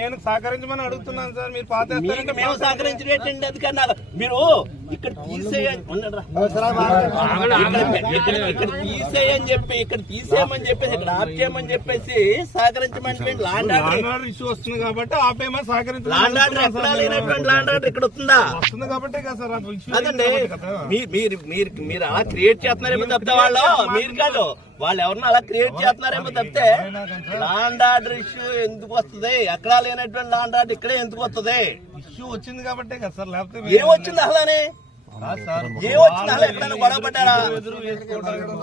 నేను సహకరించమని అడుగుతున్నాను సార్. మీరు పాత మేము సహకరించినట్టండి. అది కన్నా మీరు ఇక్కడ తీసేయని చెప్పి ఇక్కడ తీసేయమని చెప్పేసి ఇక్కడ ఆప్ చేయమని చెప్పేసి సహకరించమని లాండ్ ఆర్డర్ ఇష్యూ వస్తుంది కాబట్టి ఆపేమని సహకరించాలి. లాండ్ ఆర్డర్ ఎక్కడ లేనటువంటి లాండ్ ఆర్డర్ ఇక్కడ వస్తుందా? వస్తుంది కాబట్టి కదా సార్. అదండి మీరు అలా క్రియేట్ చేస్తున్నారేమో తప్పితే వాళ్ళు మీరు కాదు వాళ్ళు ఎవరన్నా అలా క్రియేట్ చేస్తున్నారేమో తప్పితే లాండ్ ఆర్డర్ ఇష్యూ ఎందుకు వస్తుంది? ఎక్కడా లేనటువంటి లాండ్ ఆర్డర్ ఇక్కడే ఎందుకు వస్తుంది? ఇష్యూ వచ్చింది కాబట్టి కదా సార్. లేకపోతే ఏం వచ్చింది అసలు? ఏం వచ్చింది అసలు? ఎక్కడైనా గొడవ పడ్డారా?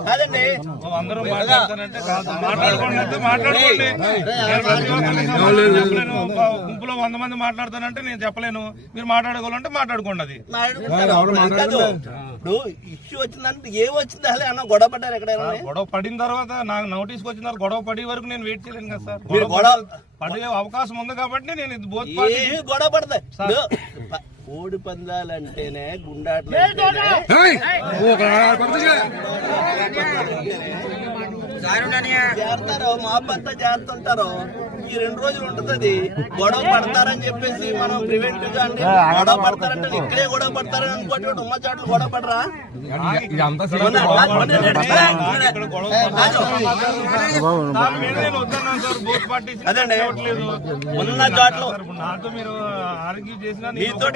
కాదండి, అందరూ మాట్లాడుతానంటే మాట్లాడుకోండి. గుంపులో 100 మంది మాట్లాడతానంటే నేను చెప్పలేను. మీరు మాట్లాడుకోవాలంటే మాట్లాడుకోండి. అది కాదు. ఇప్పుడు ఇష్యూ వచ్చిందంటే ఏం వచ్చింది అసలు? అన్న గొడవ పడ్డారు ఎక్కడైనా? గొడవ పడిన తర్వాత నాకు నోటీస్కి వచ్చిన తర్వాత గొడవ పడే వరకు నేను వెయిట్ చేయలేను కదా సార్. పడే అవకాశం ఉంది కాబట్టి నేను గొడవ పడతాయి. కోడి పందాలంటేనే గుండాట్లు చేరతారు, మా అంతా చేరుతుంటారు. ఈ 2 రోజులు ఉంటుంది. గొడవ పడతారని చెప్పేసి మనం ప్రివెంటివ్ గా అంటే గొడవ పడతారంటే ఇక్కడే గొడవ పడతారని అనుకోండి. ఉమ్మ చాట్లు గొడవ పడరా? అదండి ఉన్న చాట్లు నాతో మీరు ఆర్గ్యూ చేసిన మీతో